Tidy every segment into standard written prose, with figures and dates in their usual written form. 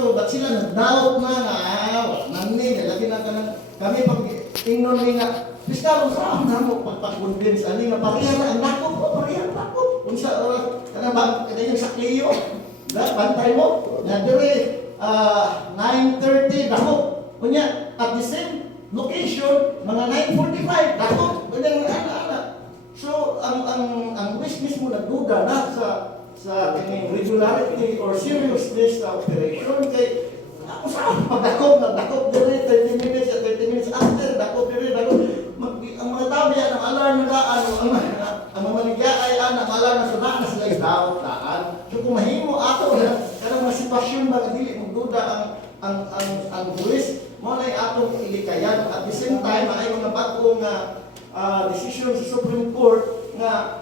dito, ba't sila nag-doubt na nga, nani, lagi na ka ng, kami pag tingnon ni nga, Piskal, saan na mo pagpakonvince, ani nga, pareha na, ang lakot po, pareha na lakot. Kung sa oras, kada yung sakliyo, bantay mo, na dire, 9:30, dakot. Kunya, at the same location, mga 9:45, dakot. Kunya, ana. So, ang wish mismo nagduda na sa regularity or seriousness sa operation kay ako saan pagdakop dire 30 minutes at 30 minutes after dakop dire ang mga tabi ang alarm na ang mamaligya ay ang alarm na sana sila daw taan. So kung mahimo ato na kanang mga sitwasyon ba dili magduda ang pulis mo na atong ilikayan at the same time ay mga bagong decision sa Supreme Court nga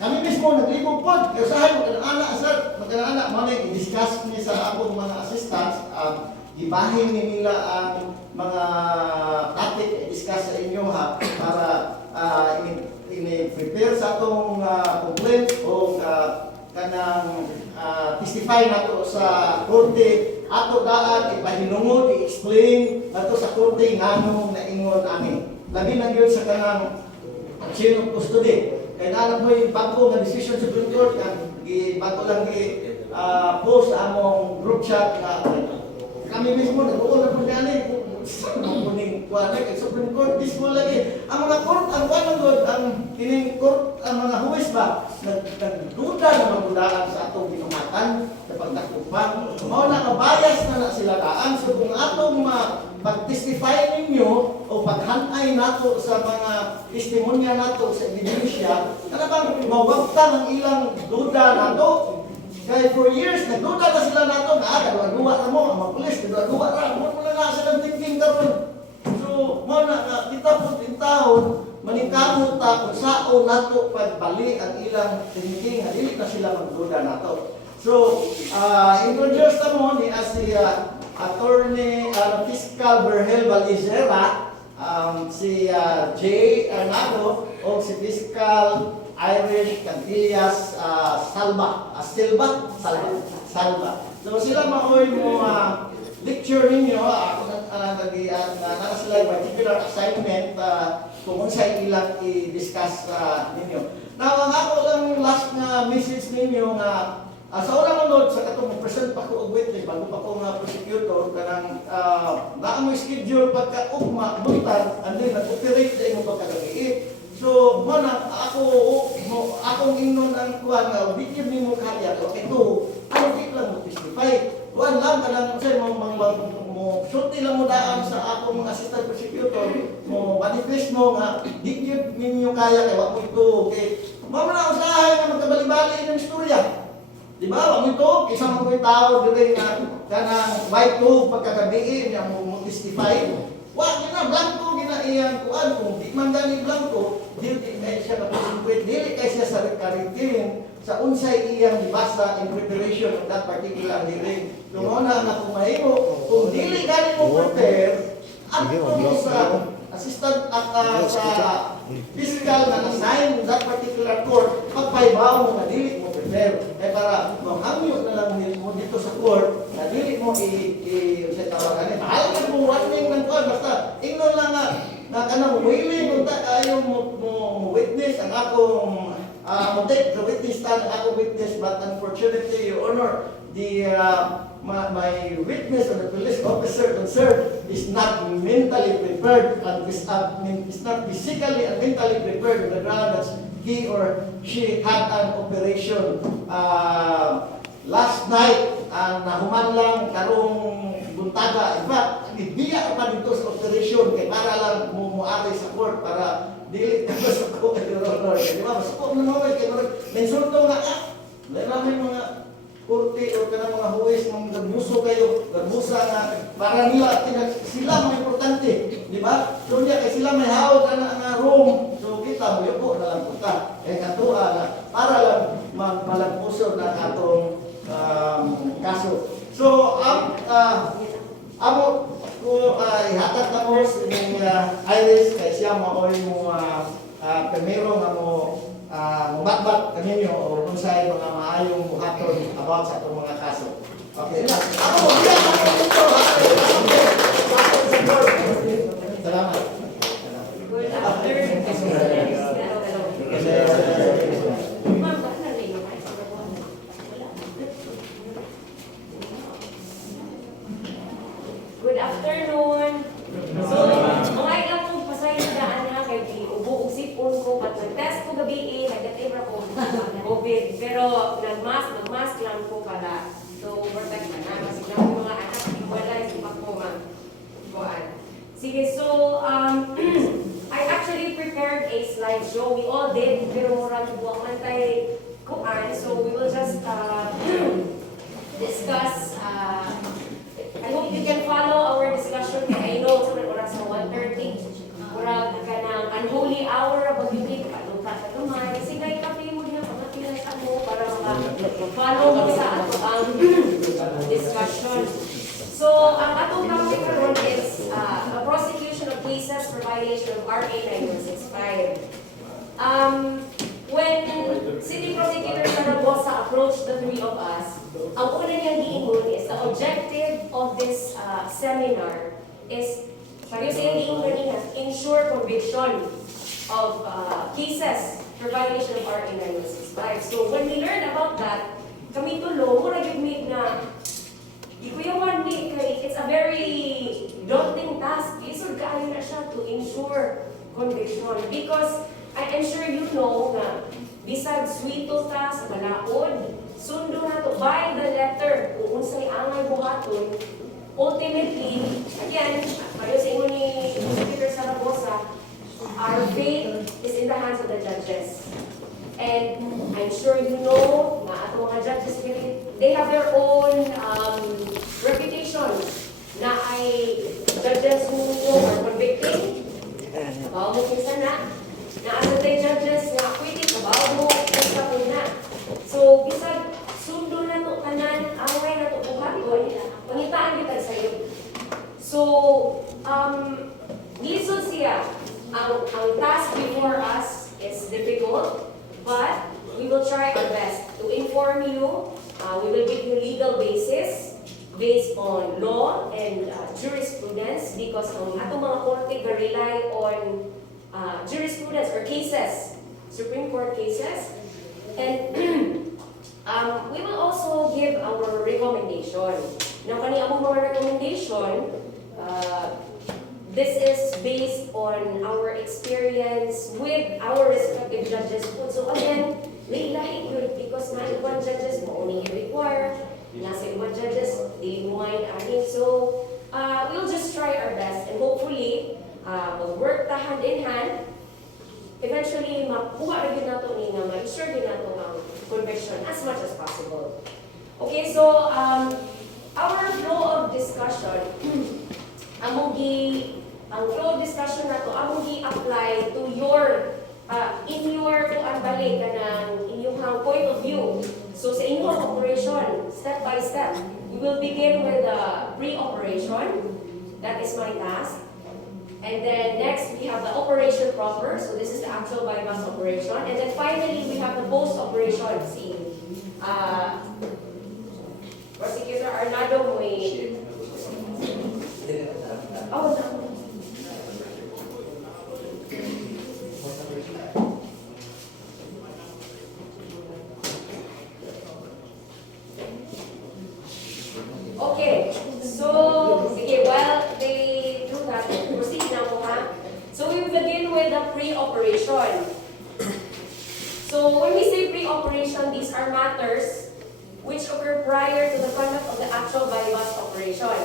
kami mismo naglibog po. Kaya usahay magkana-ana, sir, magkana-ana, mo na i-discuss niya sa akong mga assistants, ibahin nila ang mga topic i-discuss sa inyo ha, para i-prepare sa atong complaint o kanang testify nato sa korte ato daan ipahinungod i-explain nato sa korte nganong naingon ani labi na gyud sa kanang chain of custody kaya alam mo yung bago nga decision sa Supreme Court bago lang post among group chat na kami mismo nag-uon na po niyan saan mo kuning kuwan kay Supreme Court mismo lagi ang mga court ang kuwan ang kining court ang mga huwes ba nagduda na magdudaan sa atong binumatan sa pagdakupang mao na bias na sila daan so kung atong pag-testify ninyo o paghanay nato sa mga testimonya nato sa ebidensya kana bang mawagtan ang ilang duda nato kaya for years nagduda na sila nato nga kadwa-duwa na mo ang mga pulis kadwa-duwa ra mo na sa thinking karon so mo na kita po taon maningkamot ta kung sao nato pagbali ang ilang thinking nga dili na sila magduda nato so introduce ta mo ni si Attorney Fiscal Berhel Valizera, si J. Arnado, o si Fiscal Irish Cantillas Salva. So sila maoy mo lecture ninyo, ako naka sila particular assignment kung sa ilang i-discuss ninyo. Now, ang ako lang last na message ninyo nga sa unang unod, sa katong present pa ko og witness, bago pa ko nga prosecutor, kanang naamoy schedule pagka-ugma, buntag, and then nag-operate na imo pagkagagiit. So, mana, akong ingnon ang kuhan nga, bigyan nimo kaya, okay, ito, ano di lang mo testify. Kuhan lang, kanang, say, mo sulti lang mo daan sa akong assistant prosecutor, mo manifest mo nga, bigyan ninyo kaya, kaya wag mo ito, okay. Mamana, usahay na magkabali-bali ng istorya. Di ba? Ang ito, isang mga tao dire nga kanang white tube pagkagabi niya mo testify. Wa gina blanco gina iyang kuan kung di man gani blanco, dili kay siya kapag dili kay siya sa recurring sa unsay iyang gibasa in preparation of that particular hearing. Tungod na kung mahimo, kung dili gani mo prepare, adto sa assistant sa fiscal na assign that particular court, pagpaybaw mo nga dili mo prepare. Kaya para mahangyo na lang mo dito sa court, na dili mo sa tawagan. Mahal ka mo warning ng court, basta ingnon lang na kanang willing kung ayaw mo witness ang akong take the witness stand, ako witness, but unfortunately, Your Honor, my witness or the police officer concerned is not mentally prepared and is not physically and mentally prepared on the ground that he or she had an operation last night and nahuman lang karong buntaga. In fact, ibiya pa dito sa operation kay para lang muari sa court para dili ka sa court, Your Honor. Di ba? Masuko na naman kay mensulto nga namin mga korte o kanang mga huwes ng nagbuso kayo, nagbusa na para nila sila mga importante, di ba? So niya kay sila may hawag na room. So kita mo yuko na lang punta. Katua na para lang magpalampuso na atong kaso. So amo ko ihatag na mo sa Iris kay siya maoy mo primero nga mo mubatbat kaninyo o kung sa'yo mga maayong buhaton about sa itong mga kaso. Okay na. Ako, yan ako dito. Salamat. Good afternoon. Ma'am, bakit narinig mo kayo? Good afternoon. So, mga ilang kong pasayang na kay di ubo sipon ko, pat nag-test ko gabi nag-attempt ako COVID. Pero nag-mask lang ko para to protect na. Kasi lang yung mga anak, hindi wala yung ko, ma'am. Kuan. Sige, so, I actually prepared a slideshow. We all did, pero mura buwak man tayo kuan. So, we will just discuss. I hope you can follow our discussion. I know, sa oras sa 1:30. Mura ka ng unholy hour, about yung week, palungka sa lumay. Kasi kahit kape mo din ang pagkatilas mo para follow mo sa ato ang discussion. So, ang atong topic karon is a prosecution of cases for violation of RA 9165. When City Prosecutor Zaragoza approached the three of us, ang una niyang giingon is the objective of this seminar is, sabi sa iyong giingon kanina, ensure conviction of cases for violation of RA 9165. So, when we learned about that, kami tulo, mura yung na ikuyawan ni kay it's a very daunting task. Isod kaayo na siya to ensure conviction because I am sure you know na bisag swito ta sa balaod, sundo na to by the letter kung unsay angay buhaton. Ultimately, again, payo sa inyo ni Prosecutor Zaragoza, our fate is in the hands of the judges. And I'm sure you know na ato mga judges, they have their own reputation na ay judges who are convicting. Kabaw mo kinsa na asa tayo judges na acquitting, kabaw mo kinsa po na. So, bisag sundo na to kanan, away na to buhaton, pangitaan kita sa iyo. So, lisod siya, ang task before us is difficult, but we will try our best to inform you. We will give you legal basis based on law and jurisprudence because atong mga korte rely on jurisprudence or cases, Supreme Court cases. And we will also give our recommendation. Now, kani among mga recommendation, this is based on our experience with our respective judges. So again, lahi-lahi yun because na ibang judges mo only require, nasa ibang judges, they mind ani. So, we'll just try our best and hopefully, mag-work ta hand in hand. Eventually, makuha rin nato ni nga, ma-ensure din nato ang conviction as much as possible. Okay, so, our flow of discussion, ang flow of discussion na to, among i-apply to your, in your balik kanang inyong point of view. So sa inyong operation, step by step, we will begin with the pre-operation. That is my task. And then next, we have the operation proper. So this is the actual bypass operation. And then finally, we have the post-operation. See, Prosecutor Arnado, may... Oh, no. Okay, so, sige, while they do that, proceed na po ha. So, we begin with the pre-operation. So, when we say pre-operation, these are matters which occur prior to the conduct of the actual bypass operation.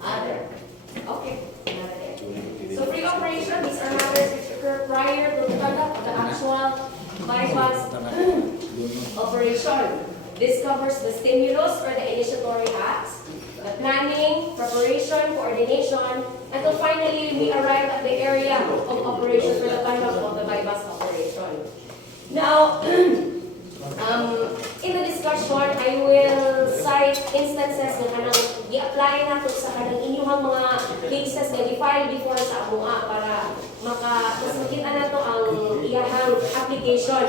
Other. Okay. So, pre-operation, these are matters which occur prior to the conduct of the actual bypass operation. This covers the stimulus or the initiatory acts, the planning, preparation, coordination, until finally we arrive at the area of operation for the conduct of the bypass operation. Now, in the discussion, I will cite instances na kanang i-apply nato sa kanang inyong mga cases na i-file before sa AMUA para mas makita nato ang iyahang application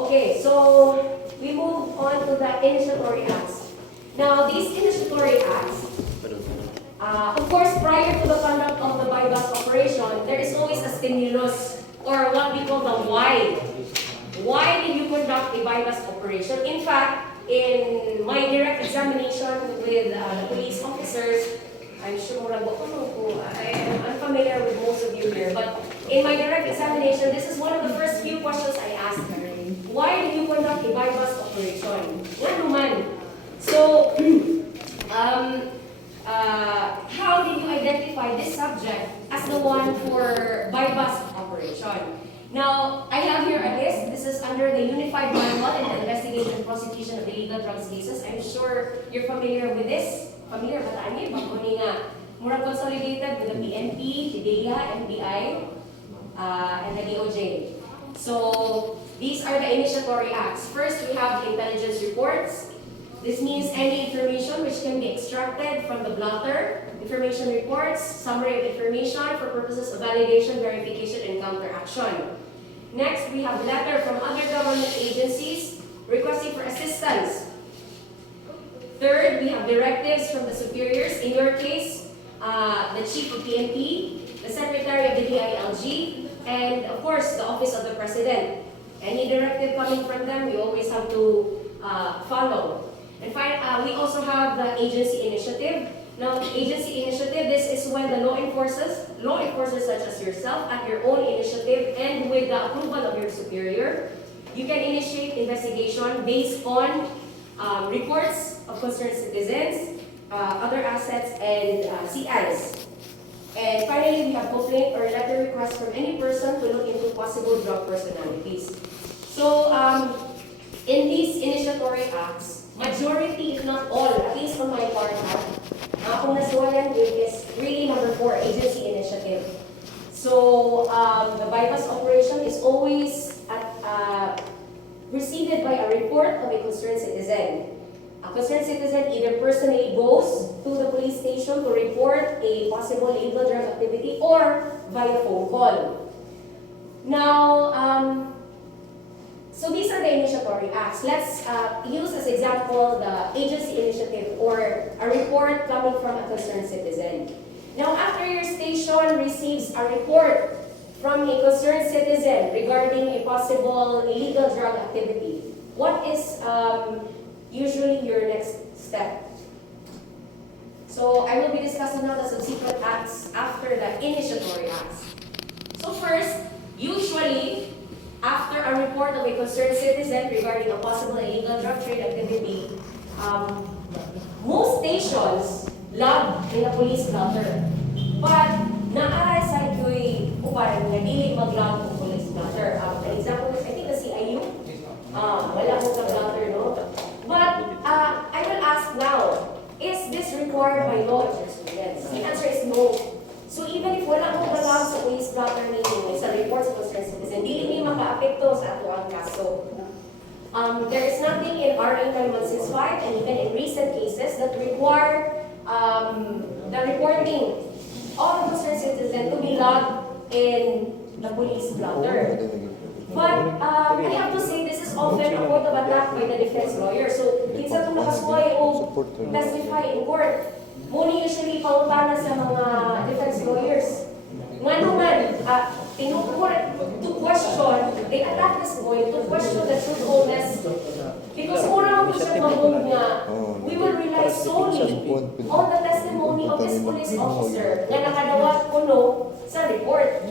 Okay, so we move on to the initiatory acts. Now, these initiatory acts, of course, prior to the conduct of the bypass operation, there is always a stimulus or what we call the why. Why did you conduct a bypass operation? In fact, in my direct examination with the police officers, I'm sure I'm unfamiliar with most of you here, but in my direct examination, this is one of the first few questions I asked. Why did you conduct a bypass operation? Nga naman. So, how did you identify this subject as the one for bypass operation? Now, I have here a list. This is under the Unified Manual in the Investigation and Prosecution of Illegal Drugs Cases. I'm sure you're familiar with this. Familiar ba tayo? Bago nga, mura consolidated with the PNP, PDEA, NBI, and the DOJ. So, these are the initiatory acts. First, we have the intelligence reports. This means any information which can be extracted from the blotter, information reports, summary of information for purposes of validation, verification, and counteraction. Next, we have letter from other government agencies requesting for assistance. Third, we have directives from the superiors. In your case, the chief of PNP, the secretary of the DILG, and of course, the office of the president. Any directive coming from them, we always have to follow. And we also have the agency initiative. Now, the agency initiative, this is when the law enforcers such as yourself, at your own initiative and with the approval of your superior, you can initiate investigation based on reports of concerned citizens, other assets, and CIs. And finally, we have complaint or letter request from any person to look into possible drug personalities. So, in these initiatory acts, majority, if not all, at least on my part, kung nasuwayan with is really number 4, agency initiative. So, the bypass operation is always preceded by a report of a concerned citizen. A concerned citizen either personally goes to the police station to report a possible illegal drug activity or via phone call. Now, so these are the initiatory acts. Let's use as example the agency initiative or a report coming from a concerned citizen. Now, after your station receives a report from a concerned citizen regarding a possible illegal drug activity, what is usually your next step? So I will be discussing now the subsequent acts after the initiatory acts. So first, usually, after a report of a concerned citizen regarding a possible illegal drug trade activity, most stations log in a police blotter. But naaaray sa ito'y uparan na dili mag-log ng police blotter. An example is, I think the CIU, wala akong blotter, no? But I will ask now, is this required by law of jurisprudence? The answer is no. So even if wala akong galawag sa police blotter meeting, sa reports of concerned citizen, dili niya maka-apekto sa ato ang kaso. There is nothing in RA 9165 and even in recent cases that require the reporting of the concerned citizen to be logged in the police blotter. But I have to say this is often a point of attack by the defense lawyer. So, kinsa itong nakasuway o testify in court, muna usually pautana sa mga defense lawyers. Nga naman, to question, they attack this point to question the truthfulness. Because muna ko siya mahong nga, we will rely solely on the testimony of this police officer na nakadawat kuno sa report.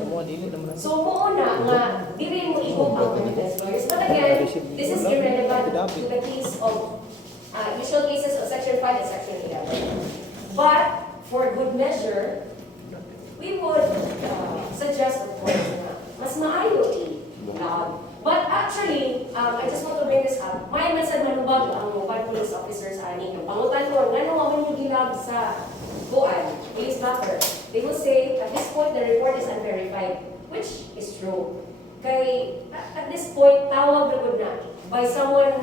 So muna nga, di rin mo ikot ang mga defense lawyers. But again, this is irrelevant to the case of usual cases of Section 5 and Section 11. But, for good measure, we would suggest, of course, na mas maayo i-log. But actually, I just want to bring this up. May man manubag ang mobile police officers sa anin. Pangutan ko, nga naman yung gilab sa buwan, police blotter. They will say, at this point, the report is unverified, which is true. Kay, at this point, tawag na by someone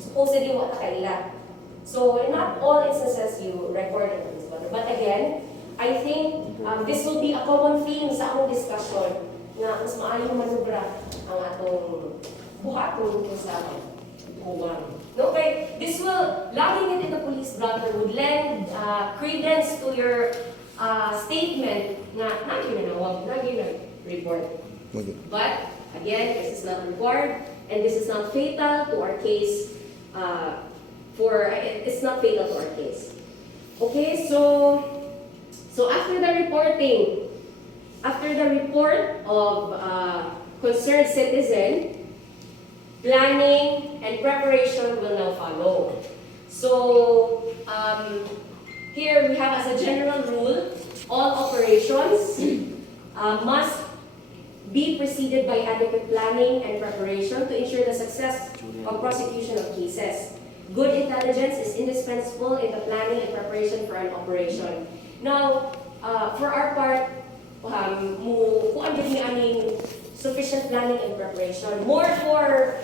supposedly wala kaila. So, in not all instances you record in police blotter. But again, I think this will be a common theme sa akong discussion na mas maayong manubra ang atong buhaton ko sa kuwang. No, okay, this will, logging it in the police blotter would lend credence to your statement na naginanawag, report. But, again, this is not required, and this is not fatal to our case, it's not fatal to our case. Okay, so after the reporting, after the report of concerned citizen, planning and preparation will now follow. So, here we have as a general rule, all operations must be preceded by adequate planning and preparation to ensure the success of prosecution of cases. Good intelligence is indispensable in the planning and preparation for an operation. Now, for our part, kuan din ni aning sufficient planning and preparation. More for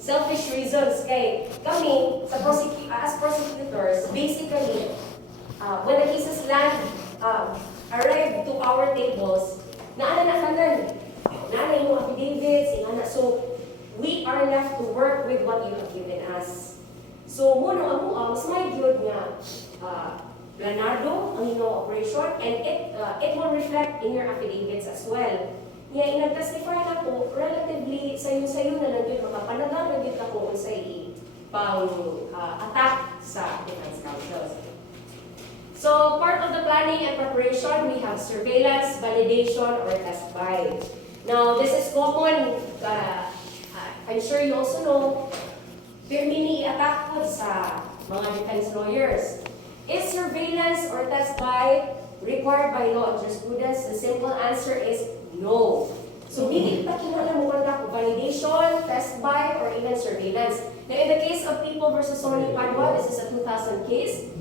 selfish reasons. Kay kami, as prosecutors, basically, when the cases arrive to our tables, naana na kanan. Naana yung affidavits, ingana. So, we are left to work with what you have given us. So, muna mas may good nga planado ang inyong operation, and it will reflect in your affidavits as well. Nga, inag-testify na po, relatively sayo-sayo na lang yun, makapanagang na yun ako sa pang-attack sa defense counsels. So, part of the planning and preparation, we have surveillance, validation, or test buy. Now, this is common, I'm sure you also know, pero mini-attack po sa mga defense lawyers. Is surveillance or test buy required by law and jurisprudence? The simple answer is no. So, hindi pa kinala mo conduct validation, test buy, or even surveillance. Now, in the case of People versus Sony Padua, this is a 2000 case.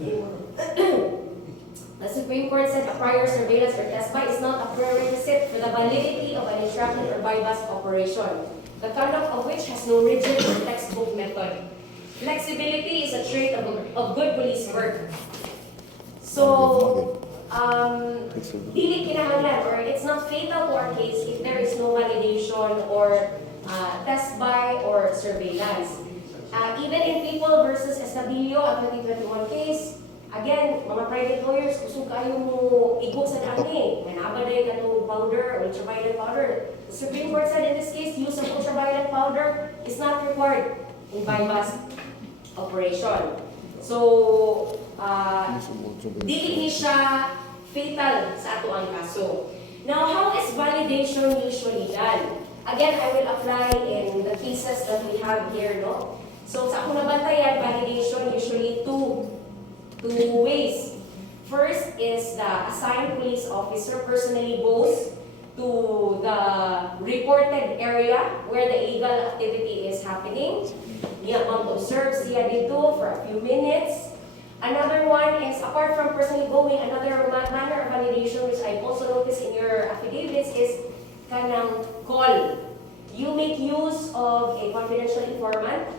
The Supreme Court said a prior surveillance or test buy is not a prerequisite for the validity of an entrapment or buy-bust operation, the conduct of which has no rigid or textbook method. Flexibility is a trait of good police work. So, dili kinahanglan, or it's not fatal to our case if there is no validation or test buy or surveillance. Even in People versus Estabillo, a 2021 case, again, mga private lawyers, kusog kayo mo igo sa dami. Nanabaday ka itong powder, ultraviolet powder. The Supreme Court said in this case, use of ultraviolet powder is not required in buy-bust operation. So, dili ni siya fatal sa ato ang kaso. Now, how is validation usually done? Again, I will apply in the cases that we have here, no? So, sa akong nabantayan, validation usually two ways. First is the assigned police officer personally goes to the reported area where the illegal activity is happening. Niya mag-observe siya dito for a few minutes. Another one is, apart from personally going, another manner of validation which I also noticed in your affidavits is kanang call. You make use of a confidential informant,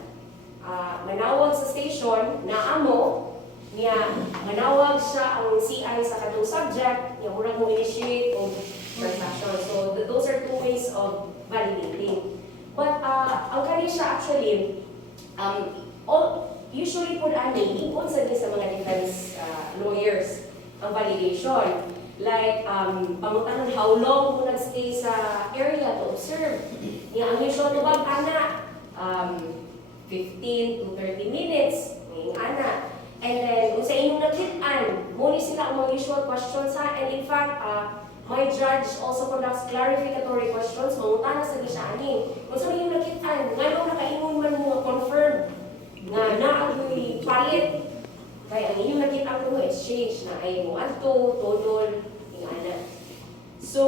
manawag sa station na amo, niya manawag siya ang CI sa katong subject, niya murag mo initiate o transaction. So those are two ways of validating. But ang kani siya actually, usually po ani, ingon sa mga defense lawyers ang validation. Like, pangutanan how long mo nag-stay sa area to observe. Niya ang usual tubag, ana, 15 to 30 minutes, ngayong ana. And then, kung sa inyong nakit-an, muna sila ang mga usual questions ha. And in fact, my judge also conducts clarificatory questions, mangutana sa siya ani. Kung sa inyong nakit-an, ngayong nakaingon man mo confirm nga naagoy palit, kaya ang inyong nakita ko exchange na ay mo adto, todol, ingana. So,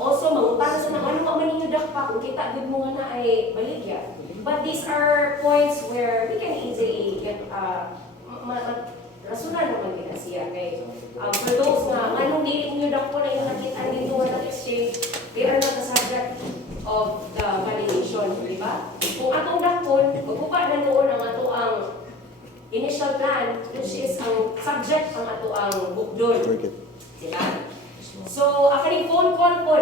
also, mangutana sa nang ano man ninyo dakpa, kung kita good mo nga na ay baligya. But these are points where we can easily get, rasunan naman din siya. Okay? For those na, anong dili ninyo dakpo na yung nakita dito nga exchange, they are not the subject of the validation, di ba? Kung atong dakpon, magbuka na noon ang ato ang initial plan, which is ang subject ang ato ang bukdon. Di ba? So, akaling phone call po,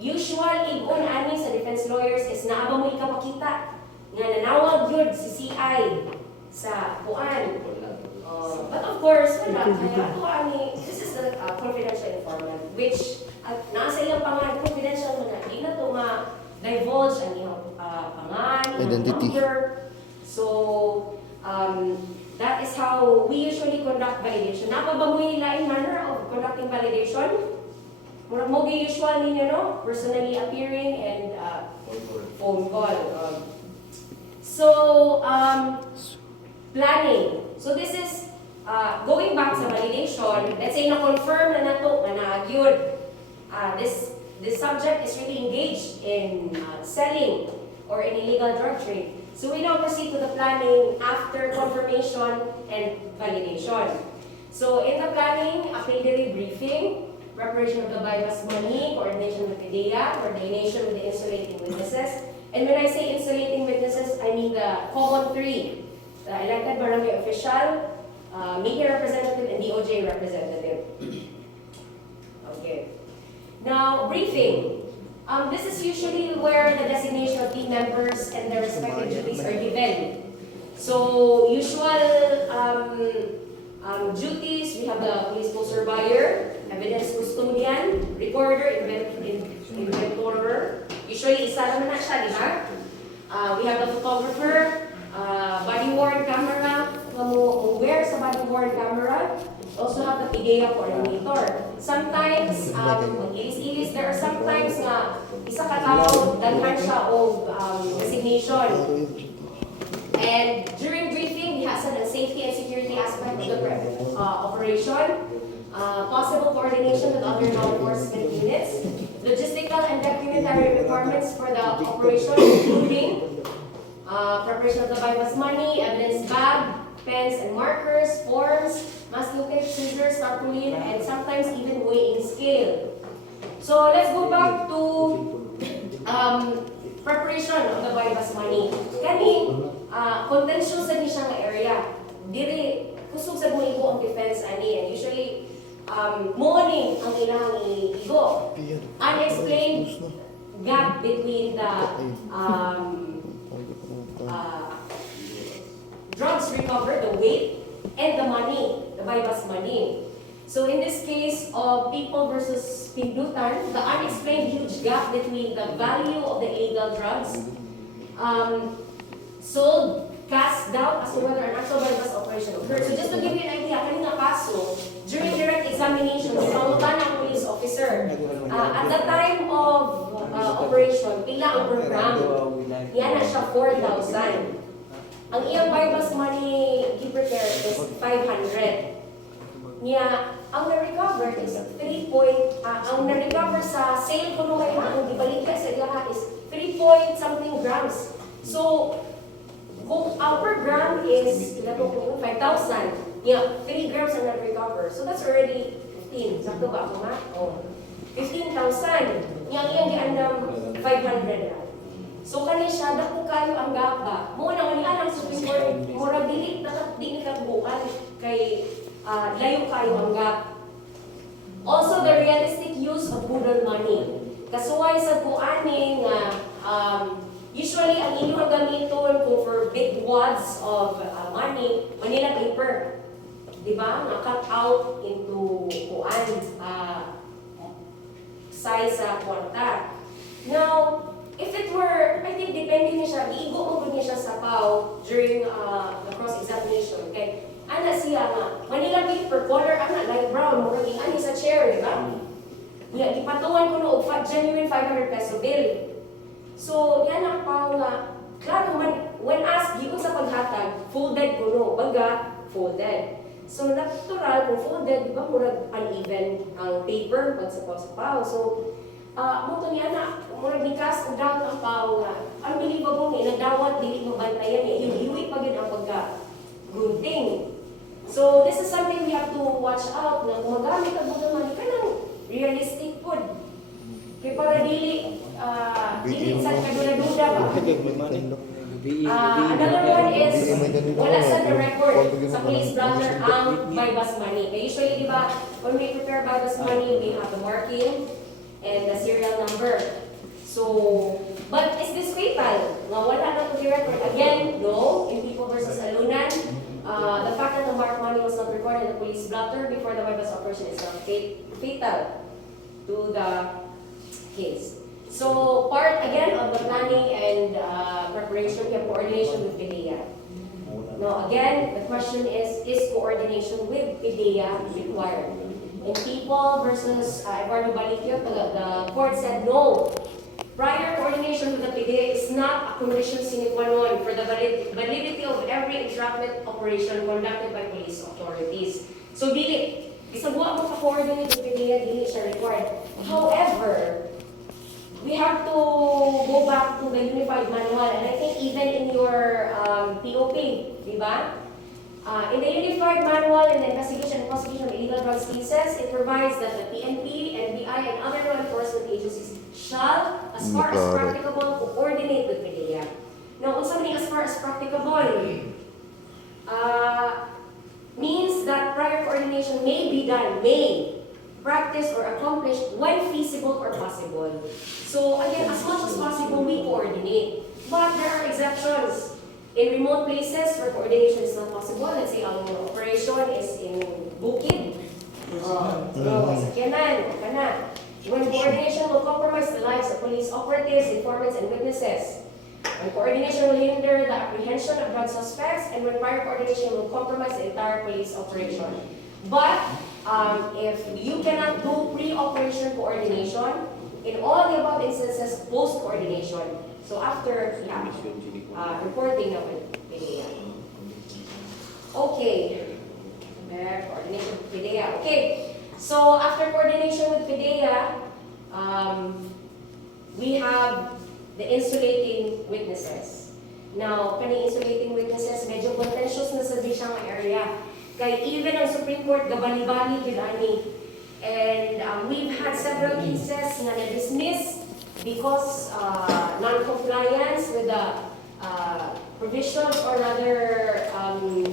usual igon ani sa defense lawyers is naaba mo ikapakita nga nanawag yun si CI sa kuan. But of course, wala. Kaya ito ani, this is the confidential informant, which nasa iyang pangalan, confidential mo na, hindi na ito ma-divulge ang iyong pangalan, Identity. number. So, that is how we usually conduct validation. Napabamoy nila in manner of conducting validation? Murag mo usual ninyo, no? Personally appearing and phone call. Planning. So this is going back sa validation. Let's say na-confirm na nato na naagyod. This subject is really engaged in selling or in illegal drug trade. So we now proceed to the planning after confirmation and validation. So in the planning, a preliminary briefing, preparation of the bypass money, coordination with the DEA, coordination with the insulating witnesses. And when I say insulating witnesses, I mean the common three: the elected barangay official, media representative, and DOJ representative. Okay. Now, briefing. This is usually where the designation of team members and their respective duties are given. So, usual duties, we have the police poster buyer, evidence custodian, recorder, inventorer. Usually, isa naman na siya, di ba? We have the photographer, body worn camera, where sa body worn camera. Also have the PDEA coordinator. Sometimes, ilis-ilis, there are sometimes nga isa ka tao, dalhan siya o designation. And during briefing, we have the safety and security aspect of the operation, possible coordination with other law enforcement units, logistical and documentary requirements for the operation, including preparation of the bypass money, evidence bag, pens and markers, forms, masking tape, scissors, tarpaulin, and sometimes even weighing scale. So let's go back to preparation of the bypass money. Kani, contentious sa siya nga area. Diri, kusog sa mo igo ang defense ani, and usually, morning ang ilang igo. Unexplained gap between the drugs recovered, the weight, and the money, the bypass money. So in this case of people versus pindutan, the unexplained huge gap between the value of the illegal drugs sold cast doubt as to whether an actual bypass operation occurred. So just to give you an idea, kanina kaso, during direct examination, pangutan ng police officer, at the time of operation, pila ang program, yan na siya 4,000. Ang iyang bypass money gi-prepare is 500. Niya, ang na-recover is 3 ang na-recover sa sale ko nung kaya, ang gibalik sa ilaha is 3 something grams. So, kung our per gram is 5,000, niya, 3 grams ang na-recover. So that's already 15. Sakto ba ako, ma? Oh. 15,000. Niya, ang iyang giandam 500 na. So kani siya, dako kayo ang gapa. Muna nga niya ang Supreme Court, mura dili ni katubuan kay layo kayo ang gap. Also, the realistic use of poodle money. Kasuway sa kuaning usually ang inyong gamiton kung for big wads of money, Manila paper. Diba? Na-cut out into kuan size sa kwarta. Now, if it were, I think depende niya siya, iigo mo niya siya sa PAW during the cross-examination. Okay? Ana siya nga, Manila paper, color, ana, light brown, murag ani sa chair, di ba? Yeah, ipatuwan ko no, genuine 500 peso bill. So, yan ang PAW nga, klaro man, when asked, gigon sa paghatag, folded ko no, baga, folded. So, natural, kung folded, di ba, murag uneven ang paper pag sa PAW. So, mo to niya na, murag ni cast ang doubt ang PAW nga, unbelievable nga, nagdawat, dili mabantayan niya, iwi pa yun ang pagka-gunting. So, this is something we have to watch out na kung magamit ang mga money ka ng realistic food. Kaya para dili sa kadula-duda ba? Another one is, wala sa the record sa police blotter ang bypass money. Kaya usually, di ba, when we prepare bypass money, we have the marking, and the serial number. So, but is this fatal? Wala na to be record. Again, no, in People versus Alunan, the fact that the marked money was not recorded in the police blotter before the bypass operation is not fatal to the case. So, part again of the planning and preparation, we have coordination with PDEA. Now, again, the question is coordination with PDEA required? In People versus Eduardo Balikio, the court said no. Prior coordination with the PDEA is not a condition sine qua non for the validity of every entrapment operation conducted by police authorities. So, dili, isabuha mo ka-coordinate with PDEA, dili siya required. However, we have to go back to the Unified Manual, and I think even in your POP, di ba? In the Unified Manual and the Investigation and Prosecution of Illegal Drugs Cases, it provides that the PNP, NBI, and other law enforcement agencies shall, as far as practicable, coordinate with PDEA. Now, kung sabi as far as practicable, means that prior coordination may be done, practiced or accomplished when feasible or possible. So again, as much as possible, we coordinate. But there are exceptions. In remote places where coordination is not possible, let's say ang operation is in Bukid, sa Kenan, kana. When coordination will compromise the lives of police operatives, informants, and witnesses. When coordination will hinder the apprehension of drug suspects, and when prior coordination will compromise the entire police operation. But if you cannot do pre-operation coordination, in all the above instances, post-coordination. So after reporting na with PDEA. Okay. Coordination with PDEA. Okay. So after coordination with PDEA, we have the insulating witnesses. Now, kani insulating witnesses, medyo contentious na sa siyang area. Kaya even ang Supreme Court, gabali-bali yun ani. And we've had several cases na na-dismiss because non-compliance with the provisions or rather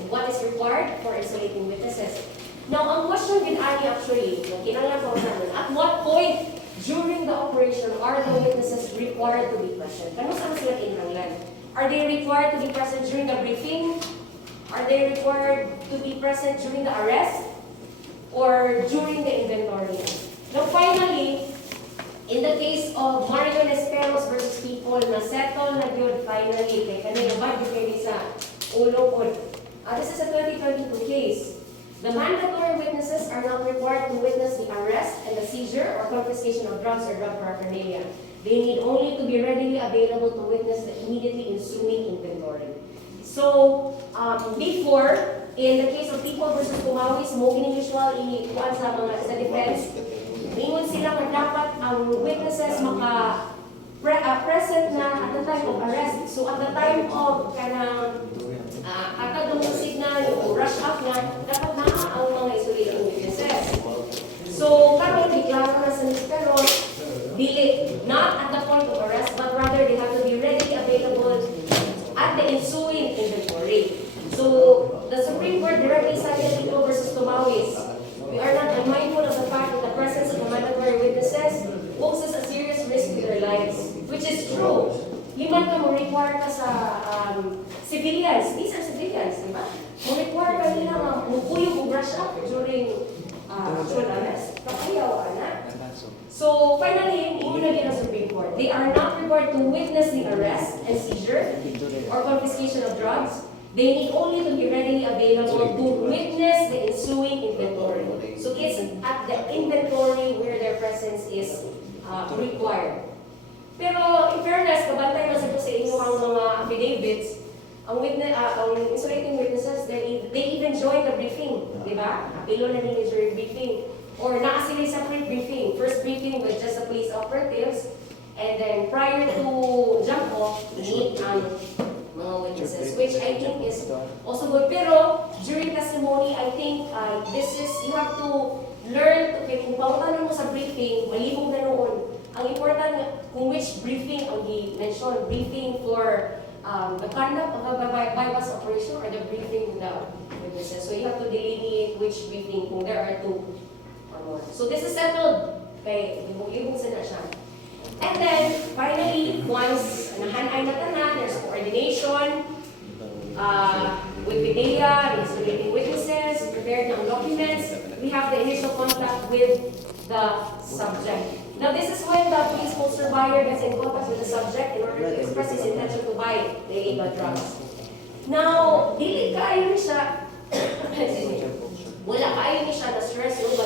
what is required for insulating witnesses. Now, ang question with Annie actually, kinanglan ko namin, at what point during the operation are the witnesses required to be present? Kano saan sila kinanglan? Are they required to be present during the briefing? Are they required to be present during the arrest? Or during the inventory? Now finally, in the case of Mario Nesperos versus People, na settle na yun finally, kay kanina ba yun kayo sa ulo po. This is a 2022 case. The mandatory witnesses are not required to witness the arrest and the seizure or confiscation of drugs or drug paraphernalia. They need only to be readily available to witness the immediately ensuing inventory. So, before, in the case of People versus Kumawis, mo usual ikuan sa mga sa defense, ingon sila nga dapat ang witnesses present na at the time of arrest. So at the time of kanang atag ng signal o rush up na, dapat na ang mga isolating witnesses. So karon deklaro na sa Pero dili, not at the point of arrest, but rather they have to be readily available at the ensuing inventory. So the Supreme Court directly cited People versus Tumawis. We are not unmindful of the fact that the presence of the mandatory witnesses poses a serious risk to their lives, which is true. Liman ka mo require ka sa civilians. These are civilians, di ba? Mo require ka nila nga mukuyog o brush up during arrest. Kakayaw, anak. So finally, una din ang Supreme Court. They are not required to witness the arrest and seizure or confiscation of drugs. They need only to be readily available to witness the ensuing inventory. So it's at the inventory where their presence is required. Pero in fairness, kabantay na sa inyo ang mga affidavits, ang insulating witnesses, they even join the briefing, di ba? Apilo na nila during briefing. Or naa sila sa pre-briefing. First briefing with just the police operatives, and then prior to jump off, meet ang mga witnesses, which I think is also good. Pero during testimony, I think this is, you have to learn to, kung pautan mo sa briefing, malibong na noon. Ang important kung which briefing ang i-mention, briefing for the conduct of a bypass operation or the briefing with the witnesses. So you have to delineate which briefing kung there are two or more. So this is settled kay libog sa na siya. And then, finally, once nahanay na tanan, there's coordination with PIDEA, investigating witnesses, prepared ng documents, we have the initial contact with the subject. Now, this is when the police poster buyer gets in contact with the subject in order to express his intention to buy the illegal drugs. Now, dili kaayo ni siya, excuse me, wala kaayo ni siya na stress yung